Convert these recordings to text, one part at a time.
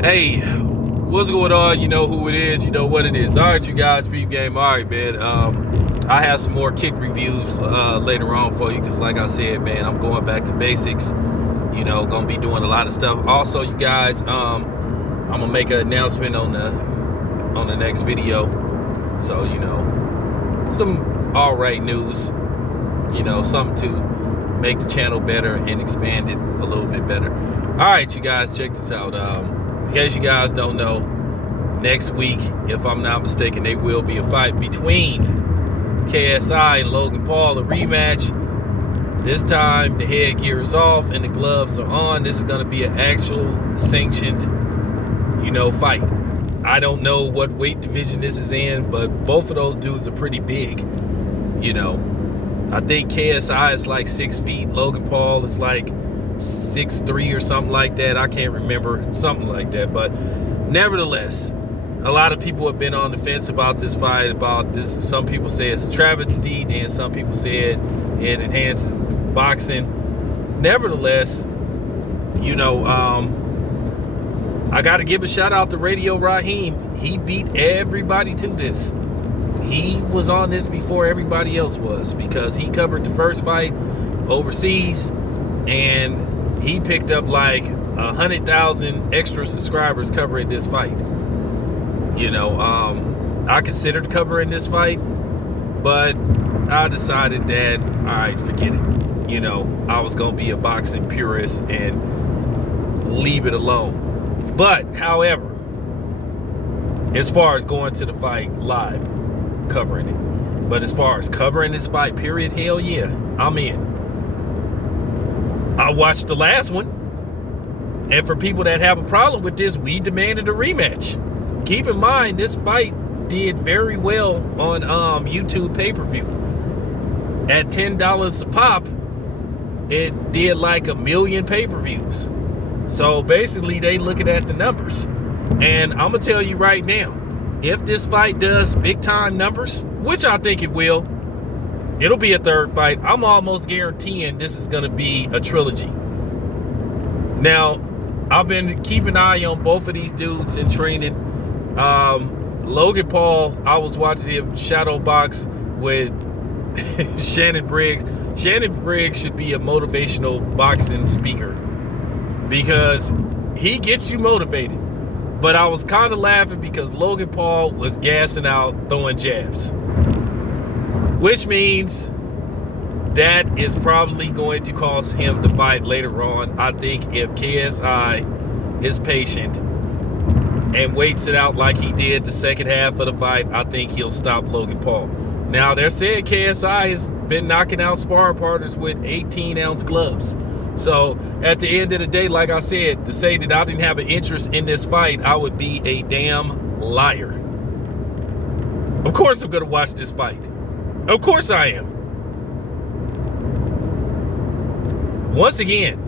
Hey, what's going on? You know who it is, you know what it is. All right, you guys, peep game. All right, man. I have some more kick reviews later on for you because, like I said, man, I'm going back to basics. You know, gonna be doing a lot of stuff. Also, you guys, I'm gonna make an announcement on the next video. So, you know, some all right news. You know, something to make the channel better and expand it a little bit better. All right, you guys, check this out. In case you guys don't know, next week, if I'm not mistaken, there will be a fight between KSI and Logan Paul, a rematch. This time, the headgear is off and the gloves are on. This is going to be an actual sanctioned, you know, fight. I don't know what weight division this is in, but both of those dudes are pretty big, you know. I think KSI is like 6 feet. Logan Paul is like 6'3" or something like that. I can't remember, something like that. But nevertheless, a lot of people have been on the fence about this fight, about this. Some people say it's a travesty, and some people said it enhances boxing. Nevertheless, you know, I got to give a shout out to Radio Raheem. He beat everybody to this. He was on this before everybody else was because he covered the first fight overseas, and he picked up like 100,000 extra subscribers covering this fight. You know, I considered covering this fight, but I decided that, all right, forget it. You know, I was going to be a boxing purist and leave it alone. But, however, as far as going to the fight live, covering it. But as far as covering this fight, period, hell yeah, I'm in. I watched the last one. And for people that have a problem with this, we demanded a rematch. Keep in mind, this fight did very well on YouTube pay-per-view. At $10 a pop, it did like 1 million pay-per-views. So basically, they looking at the numbers. And I'm going to tell you right now, if this fight does big-time numbers, which I think it will, it'll be a third fight. I'm almost guaranteeing this is going to be a trilogy. Now, I've been keeping an eye on both of these dudes in training. Logan Paul, I was watching him shadow box with Shannon Briggs. Shannon Briggs should be a motivational boxing speaker because he gets you motivated. But I was kind of laughing because Logan Paul was gassing out, throwing jabs. Which means that is probably going to cost him the fight later on. I think if KSI is patient and waits it out like he did the second half of the fight, I think he'll stop Logan Paul. Now, they're saying KSI has been knocking out sparring partners with 18-ounce gloves. So, at the end of the day, like I said, to say that I didn't have an interest in this fight, I would be a damn liar. Of course I'm going to watch this fight. Of course I am. Once again,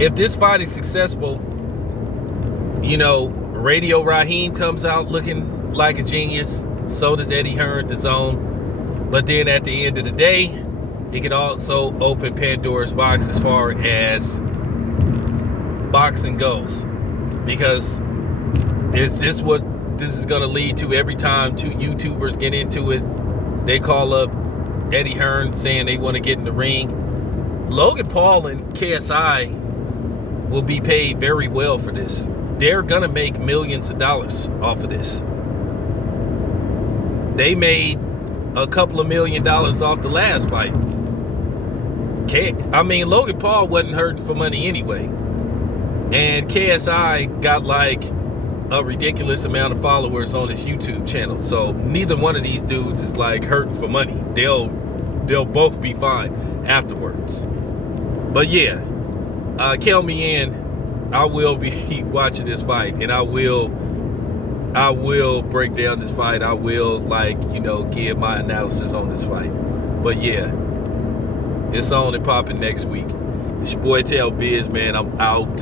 if this fight is successful, you know, Radio Raheem comes out looking like a genius. So does Eddie Hearn, DAZN. But then at the end of the day, it could also open Pandora's box as far as boxing goes. Because is this what this is going to lead to every time two YouTubers get into it? They call up Eddie Hearn saying they want to get in the ring. Logan Paul and KSI will be paid very well for this. They're going to make millions of dollars off of this. They made a couple of $1 million off the last fight. I mean, Logan Paul wasn't hurting for money anyway. And KSI got like a ridiculous amount of followers on his YouTube channel. So neither one of these dudes is like hurting for money. They'll both be fine afterwards. But yeah, count me in. I will be watching this fight, and I will break down this fight. I will, like, you know, give my analysis on this fight. But yeah, it's on and popping next week. It's your boy Tell Biz, man. I'm out.